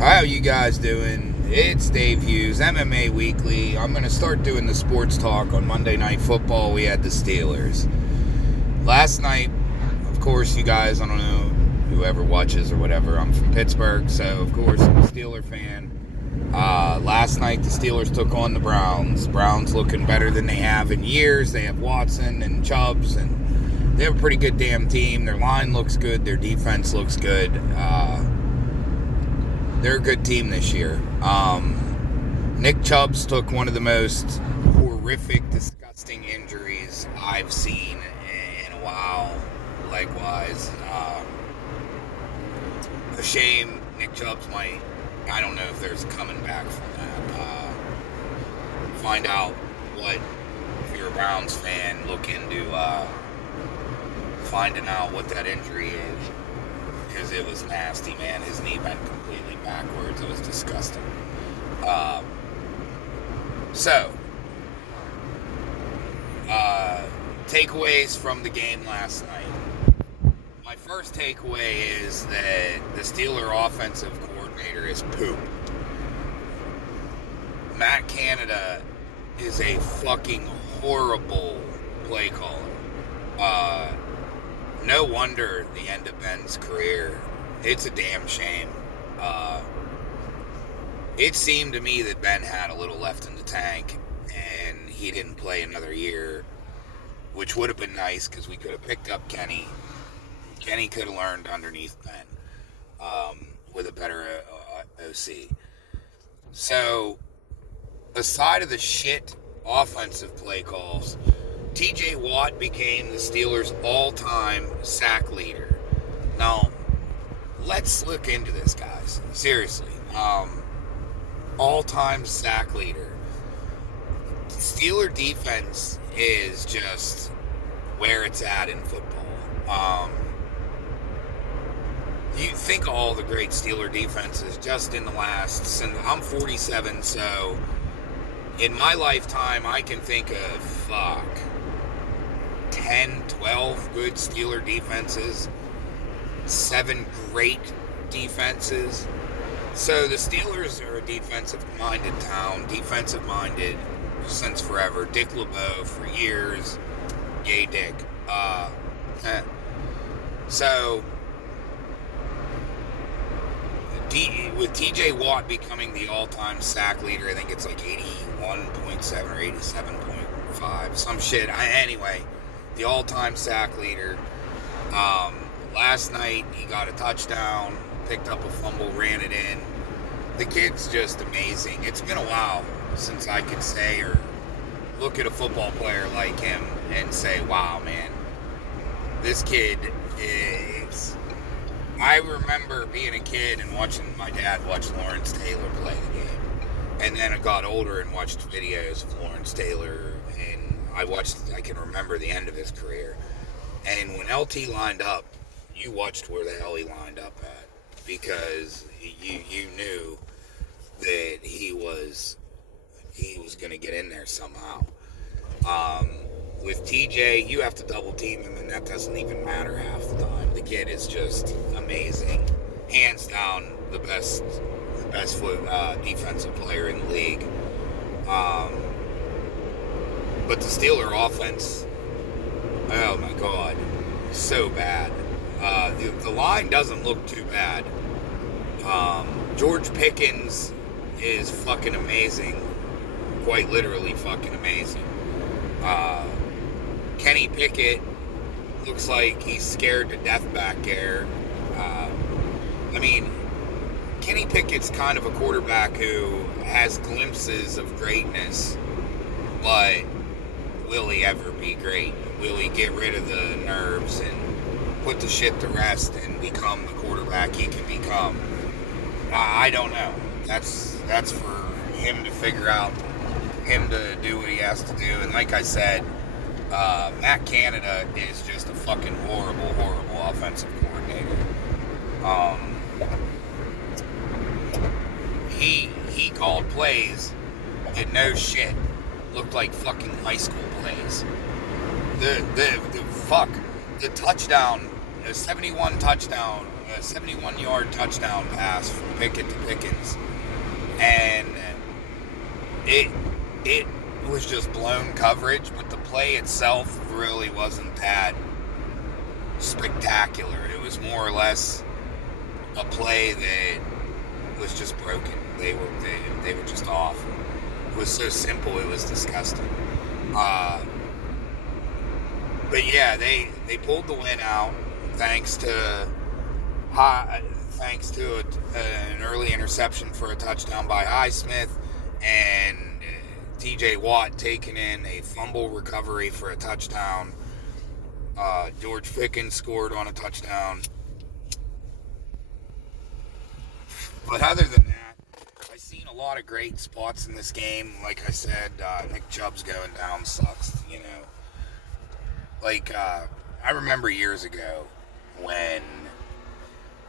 How you guys doing? It's Dave Hughes, MMA Weekly. I'm going to start doing the sports talk on Monday Night Football. We had the Steelers. Last night, of course, you guys, I don't know, whoever watches or whatever, I'm from Pittsburgh, so of course I'm a Steeler fan. Last night, the Steelers took on the Browns. Browns looking better than they have in years. They have Watson and Chubbs, and they have a pretty good damn team. Their line looks good. Their defense looks good. They're a good team this year. Nick Chubbs took one of the most horrific, disgusting injuries I've seen in a while, leg-wise. A shame Nick Chubbs might, I don't know if there's coming back from that. Find out what, if you're a Browns fan, look into finding out what that injury is. Because it was nasty, man. His knee bent completely backwards. It was disgusting. Takeaways from the game last night. My first takeaway is that the Steeler offensive coordinator is poop. Matt Canada is a fucking horrible play caller. No wonder the end of Ben's career. It's a damn shame. It seemed to me that Ben had a little left in the tank, and he didn't play another year, which would have been nice because we could have picked up Kenny. Kenny could have learned underneath Ben with a better OC. So, aside of the shit offensive play calls, TJ Watt became the Steelers' all-time sack leader. Now, let's look into this, guys. Seriously. All-time sack leader. Steeler defense is just where it's at in football. You think of all the great Steeler defenses just in the last, since I'm 47, so in my lifetime, I can think of, 10, 12 good Steeler defenses, 7 great defenses. So the Steelers are a defensive-minded town, defensive-minded since forever. Dick LeBeau for years, yay Dick. So with TJ Watt becoming the all-time sack leader, I think it's like 81.7 or 87.5, some shit. Anyway, the all-time sack leader. Last night, he got a touchdown, picked up a fumble, ran it in. The kid's just amazing. It's been a while since I could say or look at a football player like him and say, wow, man, this kid is... I remember being a kid and watching my dad watch Lawrence Taylor play the game. And then I got older and watched videos of Lawrence Taylor, and I can remember the end of his career. And when LT lined up, you watched where the hell he lined up at, because you knew that he was going to get in there somehow. With TJ, you have to double team him, and that doesn't even matter half the time. The kid is just amazing, hands down the best defensive player in the league. But the Steeler offense, oh my God, so bad. The line doesn't look too bad. George Pickens is fucking amazing. Quite literally fucking amazing. Kenny Pickett looks like he's scared to death back there. Kenny Pickett's kind of a quarterback who has glimpses of greatness, but will he ever be great? Will he get rid of the nerves and put the shit to rest and become the quarterback he can become? I don't know. That's for him to figure out, him to do what he has to do. And like I said, Matt Canada is just a fucking horrible, horrible offensive coordinator. He called plays that no shit looked like fucking high school plays. The touchdown, the 71 touchdown a 71-yard touchdown pass from Pickett to Pickens, and it it was just blown coverage, but the play itself really wasn't that spectacular. It was more or less a play that was just broken. They were just off. It was so simple, it was disgusting. But yeah, they pulled the win out thanks to an early interception for a touchdown by Highsmith, and TJ Watt taking in a fumble recovery for a touchdown. George Pickens scored on a touchdown. But other than that, I've seen a lot of great spots in this game. Like I said, Nick Chubb's going down sucks, you know. Like, I remember years ago when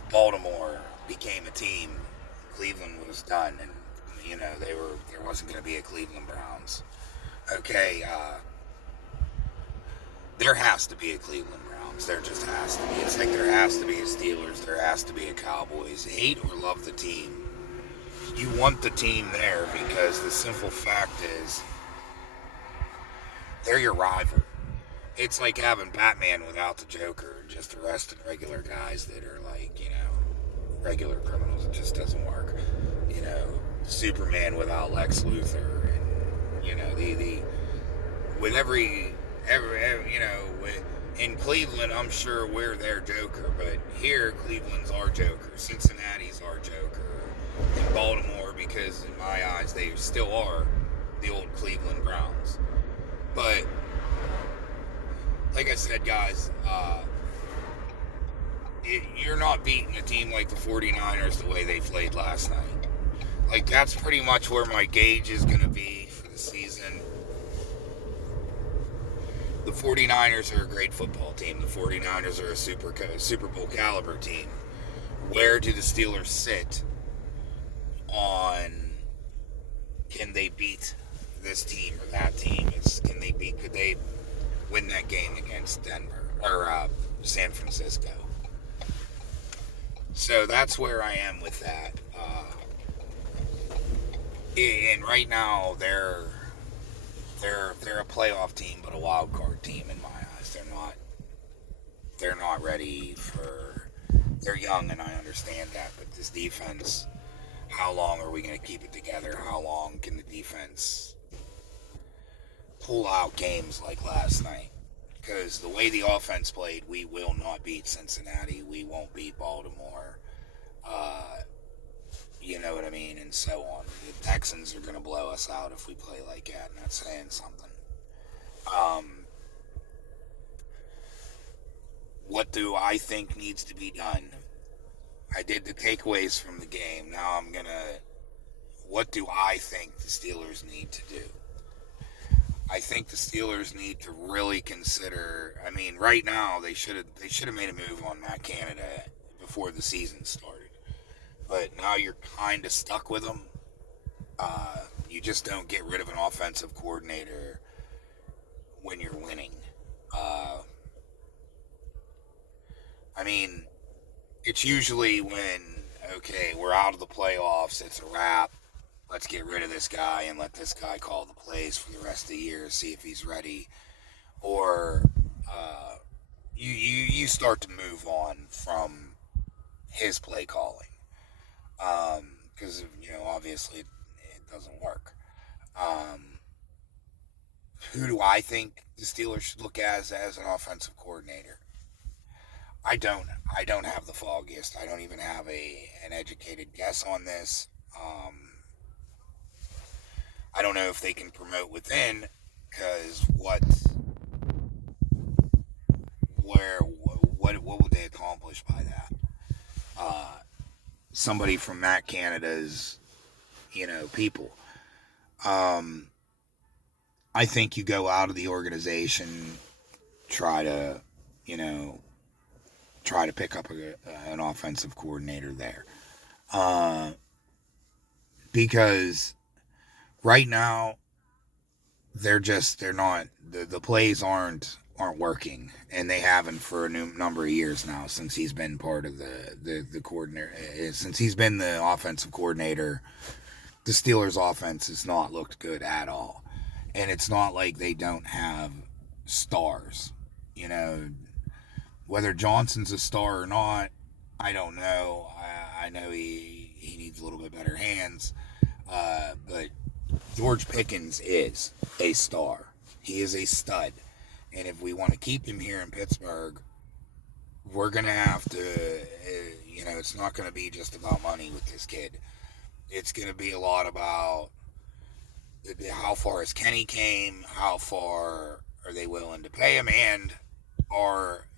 Baltimore became a team, Cleveland was done, and, you know, there wasn't going to be a Cleveland Browns. Okay, there has to be a Cleveland Browns. There just has to be. It's like there has to be a Steelers. There has to be a Cowboys. Hate or love the team, you want the team there because the simple fact is they're your rival. It's like having Batman without the Joker and just arresting regular guys that are like, you know, regular criminals. It just doesn't work. You know, Superman without Lex Luthor, and, you know, with every you know, in Cleveland, I'm sure we're their Joker, but here, Cleveland's our Joker. Cincinnati's our Joker. In Baltimore, because in my eyes, they still are the old Cleveland Browns. But, like I said, guys, you're not beating a team like the 49ers the way they played last night. Like, that's pretty much where my gauge is going to be for the season. The 49ers are a great football team. The 49ers are a Super Bowl caliber team. Where do the Steelers sit on, can they beat this team or that team? Could they win that game against Denver or San Francisco? So that's where I am with that. And right now they're a playoff team, but a wild card team in my eyes. They're not ready for. They're young, and I understand that. But this defense, how long are we going to keep it together? How long can the defense pull out games like last night? Because the way the offense played, we will not beat Cincinnati. We won't beat Baltimore. You know what I mean? And so on. The Texans are going to blow us out if we play like that, and that's saying something. What do I think needs to be done? I did the takeaways from the game. Now I'm going to... What do I think the Steelers need to do? I think the Steelers need to really consider... I mean, right now, they should have made a move on Matt Canada before the season started. But now you're kind of stuck with them. You just don't get rid of an offensive coordinator when you're winning. I mean, it's usually when, okay, we're out of the playoffs, it's a wrap. Let's get rid of this guy and let this guy call the plays for the rest of the year, see if he's ready. Or you start to move on from his play calling. Because, you know, obviously it doesn't work. Who do I think the Steelers should look at as an offensive coordinator? I don't have the foggiest. I don't even have an educated guess on this. I don't know if they can promote within, because what would they accomplish by that? Somebody from Matt Canada's, you know, people. I think you go out of the organization, try to pick up an offensive coordinator there. Because right now, the plays aren't aren't working, and they haven't for a number of years now since he's been part of the coordinator. Since he's been the offensive coordinator, the Steelers' offense has not looked good at all, and it's not like they don't have stars. You know, whether Johnson's a star or not, I don't know. I know he needs a little bit better hands, but George Pickens is a star. He is a stud. And if we want to keep him here in Pittsburgh, we're going to have to, it's not going to be just about money with this kid. It's going to be a lot about how far has Kenny came, how far are they willing to pay him, and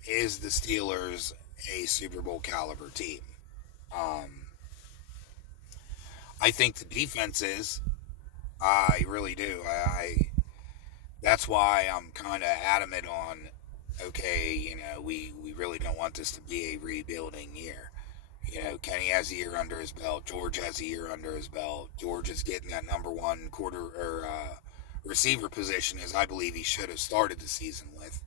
is the Steelers a Super Bowl caliber team? I think the defense is. I really do. That's why I'm kind of adamant on, okay, we really don't want this to be a rebuilding year. Kenny has a year under his belt. George has a year under his belt. George is getting that number one receiver position, as I believe he should have started the season with.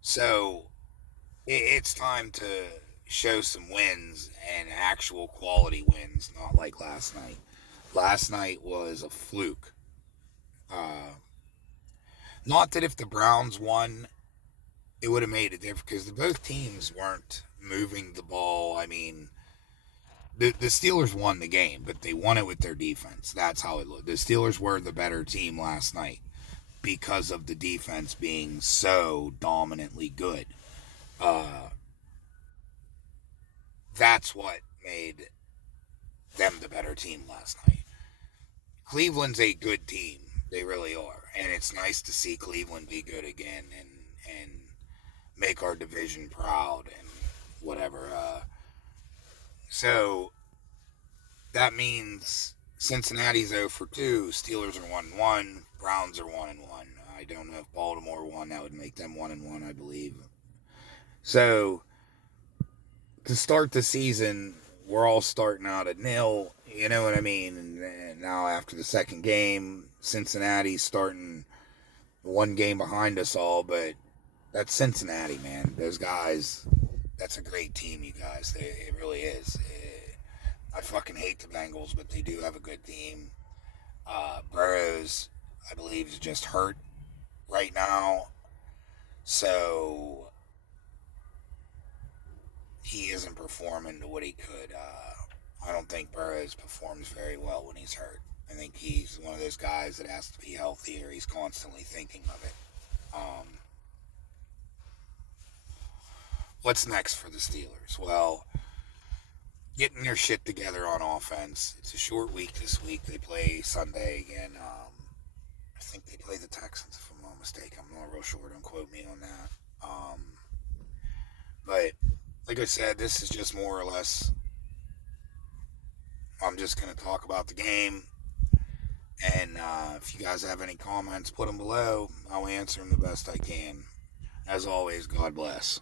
So it's time to show some wins and actual quality wins, not like last night. Last night was a fluke. Not that if the Browns won, it would have made a difference, because both teams weren't moving the ball. I mean, the Steelers won the game, but they won it with their defense. That's how it looked. The Steelers were the better team last night because of the defense being so dominantly good. That's what made them the better team last night. Cleveland's a good team. They really are. And it's nice to see Cleveland be good again and make our division proud and whatever. So that means Cincinnati's 0 for 2, Steelers are 1-1, Browns are 1-1. I don't know if Baltimore won, that would make them 1-1, I believe. So to start the season, we're all starting out at 0, you know what I mean? And now after the second game, Cincinnati's starting one game behind us all, but that's Cincinnati, man. Those guys, that's a great team, you guys. It really is. I fucking hate the Bengals, but they do have a good team. Burrows, I believe, is just hurt right now. So he isn't performing to what he could. I don't think Burrows performs very well when he's hurt. I think he's one of those guys that has to be healthy, or he's constantly thinking of it. What's next for the Steelers? Well, getting their shit together on offense. It's a short week this week. They play Sunday again. I think they play the Texans, if I'm not mistaken. I'm not real sure. Don't quote me on that. But like I said, this is just more or less, I'm just going to talk about the game. And if you guys have any comments, put them below. I'll answer them the best I can. As always, God bless.